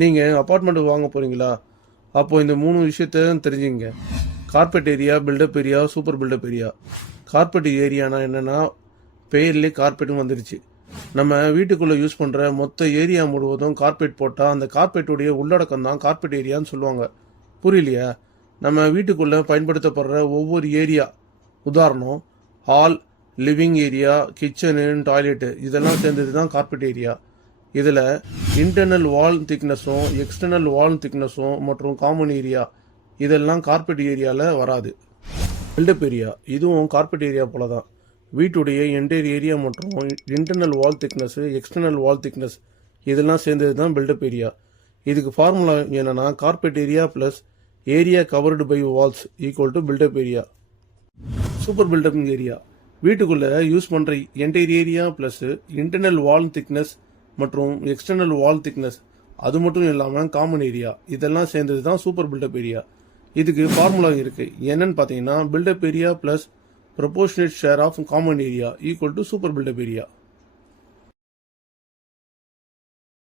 நீங்கள் அப்பார்ட்மெண்ட் வாங்க போகிறீங்களா? அப்போது இந்த 3 விஷயத்த தெரிஞ்சுங்க. Carpet area, built up area, super built up area. Carpet ஏரியானா என்னென்னா, பெயர்லேயே கார்பெட்டும் வந்துருச்சு. நம்ம வீட்டுக்குள்ளே யூஸ் பண்ணுற மொத்த ஏரியா முழுவதும் கார்பெட் போட்டால் அந்த கார்பெட்டுடைய உள்ளடக்கம் தான் கார்பெட் ஏரியான்னு சொல்லுவாங்க. புரியலையா? நம்ம வீட்டுக்குள்ளே பயன்படுத்தப்படுற ஒவ்வொரு ஏரியா, உதாரணம் hall, living area, kitchen, toilet, இதெல்லாம் சேர்ந்தது தான் கார்பெட் ஏரியா. இதில் இன்டர்னல் வால் திக்னஸும் எக்ஸ்டர்னல் வால் திக்னஸும் மற்றும் காமன் ஏரியா இதெல்லாம் கார்பெட் ஏரியாவில் வராது. பில்டப் ஏரியா இதுவும் கார்பெட் ஏரியா போல தான். வீட்டுடைய என்டையர் ஏரியா மற்றும் internal wall thickness, external wall thickness இதெல்லாம் சேர்ந்தது தான் பில்டப் ஏரியா. இதுக்கு ஃபார்முலா என்னன்னா, carpet area plus area covered by walls equal to built up area. Super built up area வீட்டுக்குள்ளே யூஸ் பண்ணுற entire area plus internal wall thickness மற்றும் external wall thickness, அது மட்டும் இல்லாமல் காமன் ஏரியா இதெல்லாம் சேர்ந்தது தான் சூப்பர் பில்டப் ஏரியா. இதுக்கு ஃபார்முலா இருக்குது. என்னன்னு பார்த்தீங்கன்னா, built up area plus proportionate share of common area equal to super built up area.